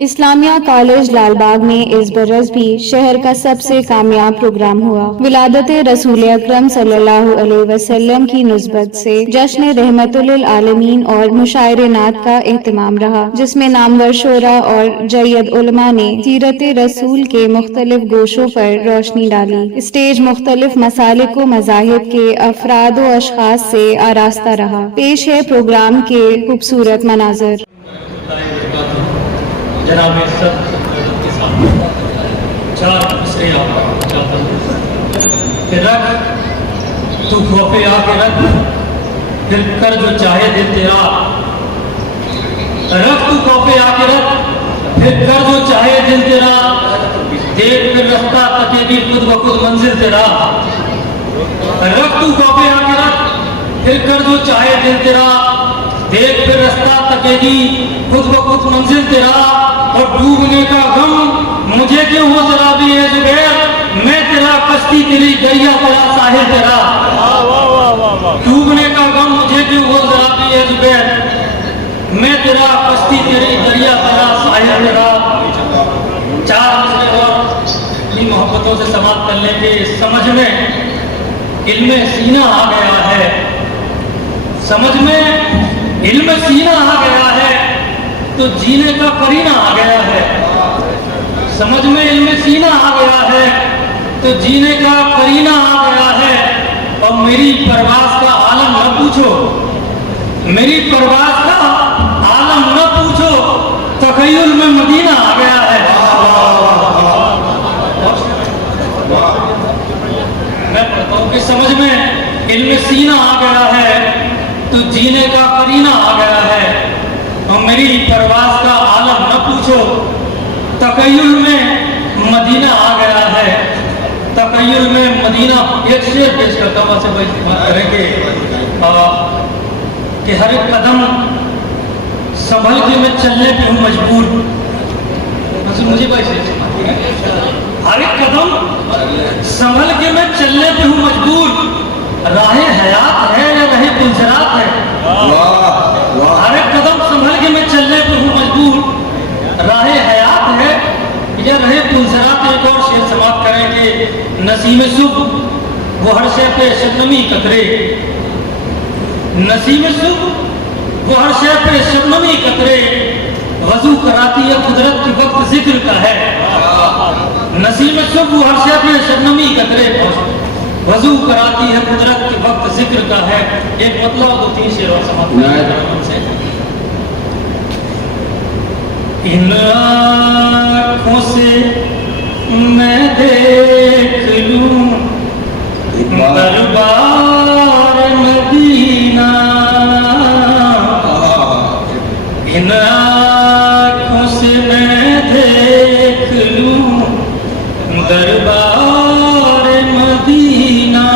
اسلامیہ college Lal Bagh میں اس برس بھی شہر کا سب سے کامیاب پروگرام ہوا۔ ولادت رسول اکرم صلی اللہ علیہ وسلم کی نسبت سے جشن رحمت للعالمین اور مشاعرے نعت کا اہتمام رہا، جس میں نامور شعراء اور جید علماء نے سیرت رسول کے مختلف گوشوں پر روشنی ڈالی۔ اسٹیج مختلف مسالک و مذاہب کے افراد و اشخاص سے آراستہ رہا۔ پیش ہے پروگرام کے خوبصورت مناظر۔ جناب عزت کے سامنے چار مصرے آپ چاہتا ہوں کہ رکھ تو خوفے آ کے رکھ، پھر کر جو چاہے دل تیرا۔ رکھ تو خوفے آ کے رکھ، پھر کر جو چاہے دل تیرا۔ دیکھ پھر رستہ تکے بھی خود بخود منزل تیرا۔ رکھ تو خوفے آ کے رکھ، پھر کر جو چاہے دل تیرا۔ دیکھ پھر رستہ تکے گی خود بخود منزل تیرا۔ اور ڈوبنے کا غم مجھے کیوں ہو ذرا بھی ہے زبیر، میں تیرا کشتی تیری دریا تیرا ساحل تیرا۔ ڈوبنے کا غم مجھے کیوں ہو ذرا بھی ہے زبیر، میں تیرا کشتی تیری دریا تیرا ساحل تیرا۔ چار مسئلے اور اپنی محبتوں سے سماعت کر لیں کہ سمجھ میں علم سینہ آ گیا ہے، سمجھ میں علم سینہ آ گیا ہے تو جینے کا قرینہ آ گیا ہے۔ سمجھ میں علم سینہ آ گیا ہے تو جینے کا قرینہ آ گیا ہے۔ اور میری پرواز کا عالم نہ پوچھو، میری پرواز کا عالم نہ پوچھو، تخیل میں مدینہ آ گیا ہے۔ میں پڑھتا ہوں کہ سمجھ میں علم سینہ آ گیا ہے تو جینے کا قرینہ آ گیا ہے۔ اور میری پرواز کا عالم نہ پوچھو، تخیل میں مدینہ آ گیا ہے۔ تخیل میں مدینہ۔ ایک شعر پیش کرتا ہوں، سے بات کریں کہ ہر ایک قدم سنبھل کے میں چلنے پہ ہوں مجبور۔ مجھے ہر ایک قدم سنبھل کے میں چلنے پہ ہوں مجبور، راہ حیات ہے یا راہ گلزرات ہے۔ ہر ایک قدم سنبھل کے میں چلنے پہ ہوں مجبور، راہ حیات ہے یا راہ گلزرات۔ ایک اور شعر سماعت کریں کہ نسیم صبح وہ ہر شے پہ شبنمی قطرے، نسیم صبح وہ ہر شے پہ شبنمی قطرے، وضو کراتی ہے قدرت کی وقت ذکر کا ہے۔ نسیم صبح وہ ہر شے پہ شبنمی قطرے، وضو کراتی ہے قدرت کے وقت ذکر کا ہے۔ ایک مطلب دو تین شعر اور سماعت کریں۔ ان آنکھوں سے میں دیکھ لوں دربار مدینہ، ان آنکھوں سے میں دیکھ لوں دربار مدینہ۔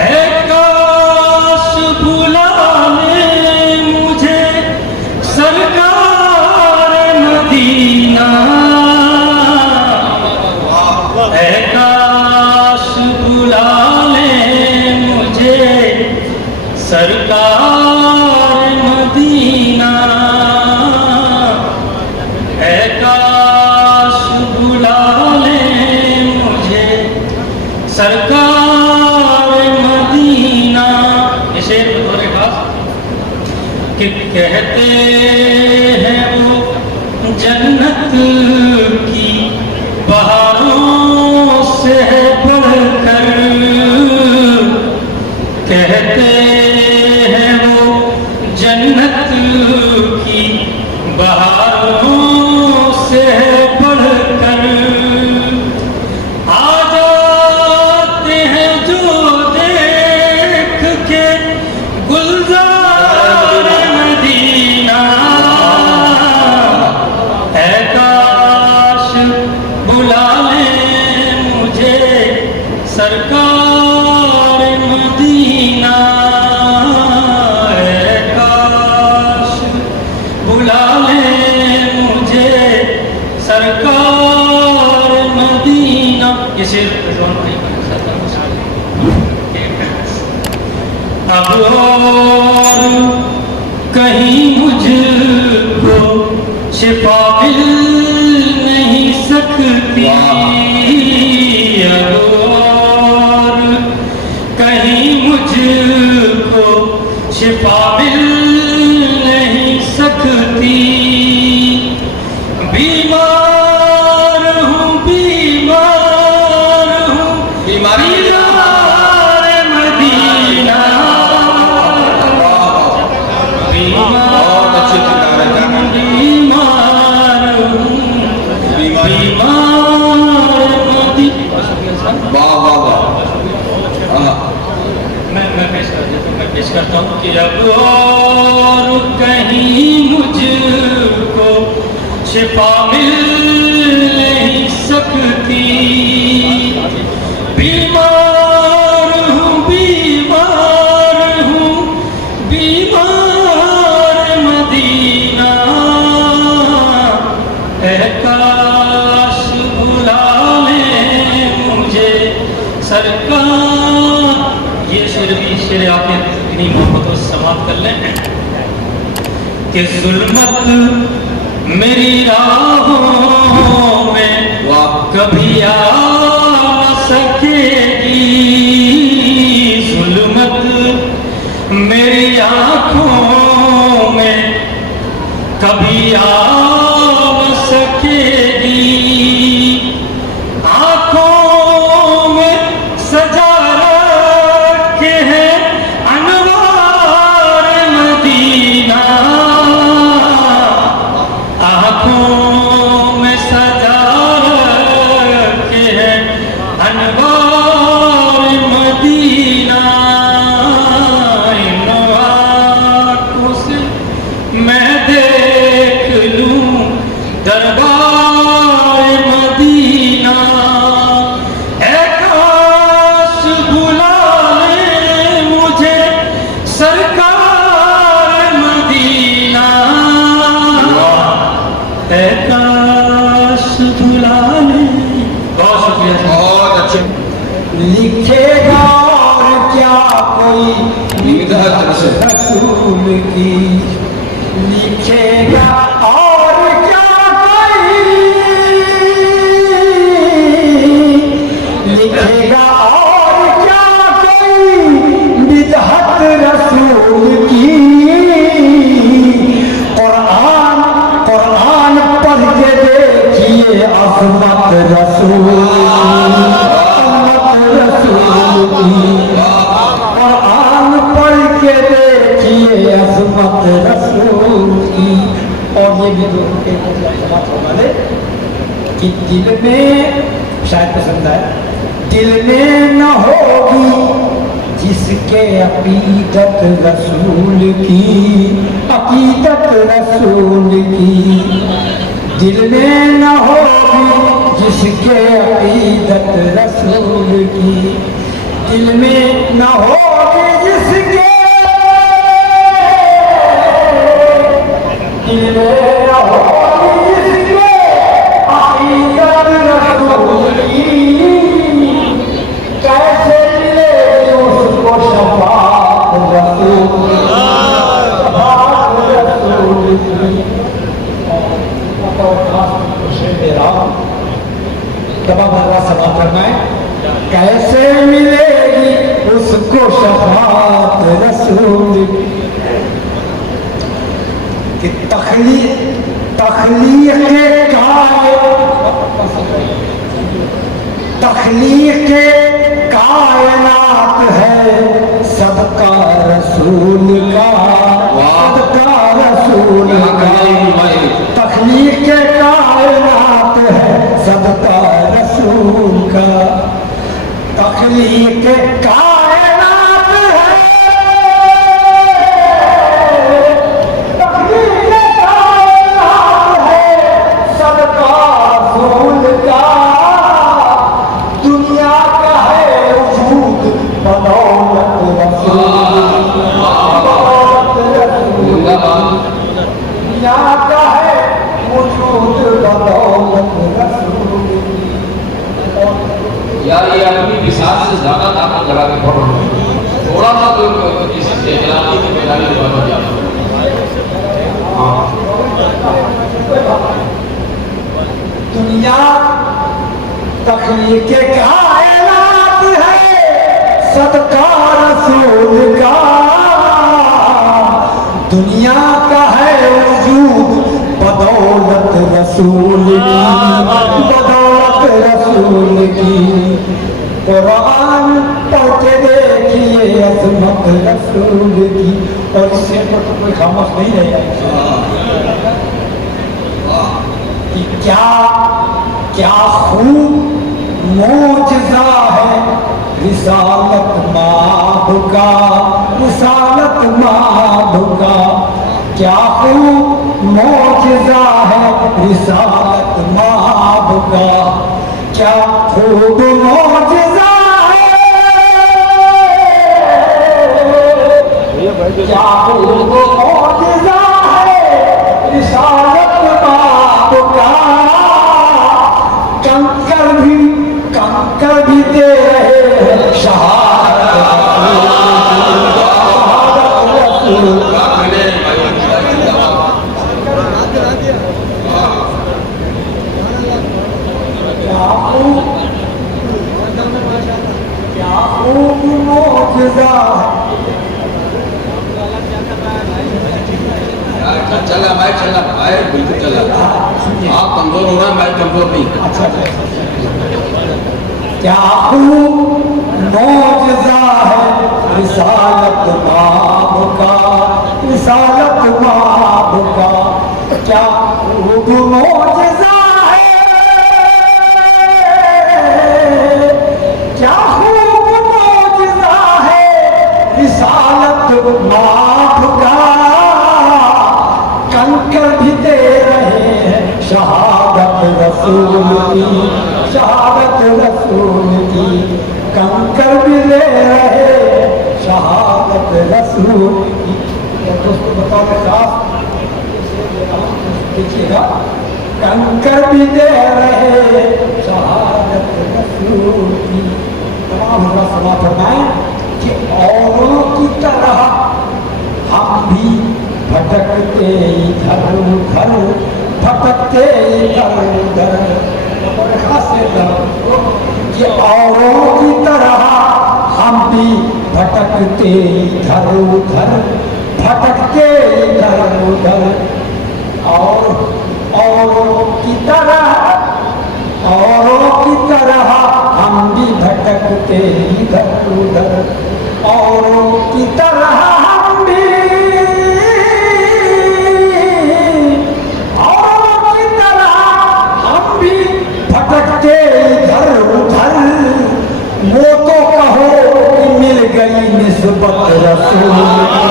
اے کاش بلا لے مجھے سرکار مدینہ، اے کاش بلا لے مجھے سرکار مدینہ، اے کاش بلا لے مجھے سرکار مدینہ۔ یہ شعر بطور خاص کہ کہتے ہیں وہ جنت کی بہاروں سے بڑھ کر، کہتے ہیں وہ جنت کی بہاروں سے بڑھ کر، آ جاتے ہیں جو دیکھ کے گلزار مدینہ، اے کاش بلا لے مجھے سرکار مدینہ، اے کاش بلا لے مجھے سرکار مدینہ۔ یہ شعر اب اور کہیں مجھ کو شفا مل نہیں سکتی اور کہیں مجھ کو شفا مل نہیں سکتی بیمار ہوں بیمار مدینہ میں پیش کرتا ہوں کہ اب اور کہیں مجھ کو شفا مل نہیں سکتی بیمار ہوں بیمار مدینہ اے کاش بلا لے مجھے سرکار یہ شعر بھی شعر آپ نے اتنی محبتوں سے سماعت کر لیں کہ ظلمت میری راہوں میں کبھی آ نہ سکے گی ظلمت میری آنکھوں میں کبھی آ نہ سکے گی آنکھوں میں سجا رکھے ہیں انوار مدینہ آنکھوں میں سجا رکھے ہیں انوار مدینہ ان آنکھوں سے میں دیکھ لوں دربار مدینہ اے کاش بلا لے مجھے سرکار مدینہ اے کاش بلا لے بہت شکریہ بہت اچھے لکھے گا اور کیا کوئی رسول کی لکھے گا اور کیا کوئی لکھے گا اور کیا کوئی بدعت رسول کی قرآن پڑھ کے دیکھیے عظمت رسول قرآن پڑھ کے دیکھیے عظمت رسول کی اور یہ بھی جو والے کہ دل میں شاید پسند ہے دل میں نہ ہوگی جس کے عقیدت رسول کی عقیدت رسول کی دل میں نہ ہوگی جس کے عقیدت رسول کی دل میں نہ ہوگی جس کے دل میں نہ ہوگی جس کے عقیدت رسول کی کیسے ملے اس کو شفاعت رسول کی دبا بھرا سوال کرنا ہے کیسے ملے گی اس کو شفاعت رسول کی تخلیق کائنات ہے صدقہ رسول کا صدقہ رسول کا تخلیق کائنات ہے صدقہ رسول کا تخلیق کائنات ہے تخلیق کائنات ہے صدقہ رسول کا دنیا کا ہے وجود بدولت رسول دنیا کا ہے وجود بدولت رسول یار یہ اپنی مثال سے زیادہ طاقت لگا کے پڑھو تھوڑا سا تو اس اعتراضی کی بیداری بڑھ جاتا ہے تخلیق کائنات ہے صدقہ رسول کا، دنیا کا ہے وجود بدولت رسول کی، بدولت رسول کی۔ قرآن پڑھ کے دیکھیے عظمت رسول کی، اور اس سے پر کوئی خاموش نہیں رہے گا کہ کیا خوب معجزہ ہے رسالت ماں کا، رسالت ماں کا، کیا خوب معجزہ ہے رسالت ماں کا، کیا خوب معجزہ ہے، کیا خوب معجزہ ہے رسالت ماں کا، کنکر بھی دے رہے ہیں شہادت رسول کی۔ کیا خوب معجزہ چلا میں چلا بھائی بالکل چلا، آپ کمزور ہو رہا میں کمزور نہیں۔ اچھا کیا خوب معجزہ ہے رسالت ماں کا، رسالت ماں کا، کیا خوب معجزہ ہے، کیا خوب معجزہ ہے رسالت ماں کا، کنکر بھی دے رہے ہیں شہادت رسول کی، شہادت رسول کی، کنکر بھی دے رہے شہادت رسول کی۔ دوستو بتاؤ کے ساتھ دیکھیے گا، کنکر بھی دے رہے شہادت رسول کی۔ تمام حضرات سماعت فرمائیں کہ اوروں کی طرح ہم بھی بھٹکتے ادھر ادھر، بھٹکتے ادھر ادھر، کہ اوروں کی طرح ہم بھی بھٹکتے ادھر ادھر، بھٹکتے ادھر ادھر، اور اوروں کی طرح ہم بھی بھٹکتے ادھر ادھر، اوروں کی طرح ہم بھی بھٹکتے ادھر ادھر، وہ تو کہو کہ مل گئی نسبت رسول کی،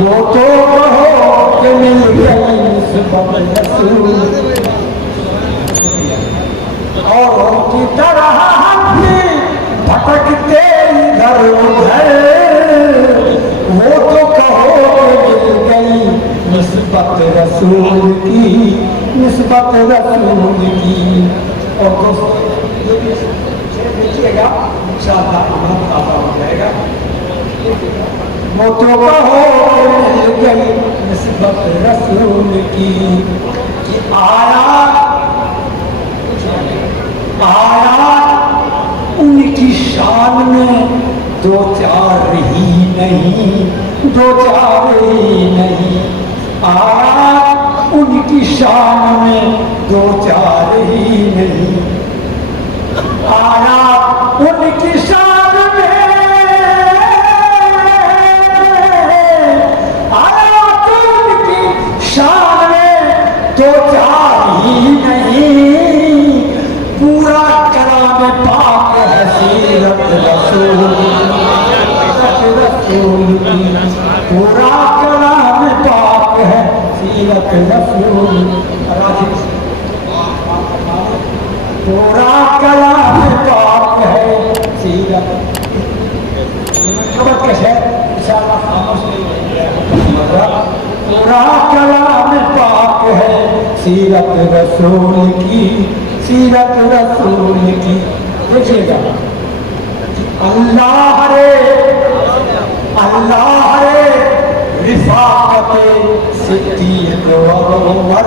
وہ تو کہو کہ مل گئی نسبت رسول کی، اوروں کی طرح ہم بھی بھٹکتے ادھر ادھر، وہ تو کہو کہ مل گئی نسبت رسول کی، نسبت رسول کی۔ اور دوستو یہ بھی دیکھیے گا انشاءاللہ ایمان تازہ ہو جائے گا۔ وہ تو کہو کہ مل گئی نسبت رسول کی، کہ آیات ان کی شان میں دو چار ہی نہیں، دو چار ہی نہیں، آیات ان کی شان میں دو چار ہی نہیں، آیات ان کی شان میں، آیات ان کی شان میں دو چار ہی نہیں، پورا کلام پاک ہے سیرت رسول کی، پورا کلام پاک ہے سیرت رسول، پورا کلام پاک ہے سیرت، محبت کا شہر انشاءاللہ خاموش نہیں ہے، پورا کلام پاک ہے سیرت رسول کی، سیرت رسول کی۔ دیکھیے گا اللہ رے رفاقت صدیق و عمر،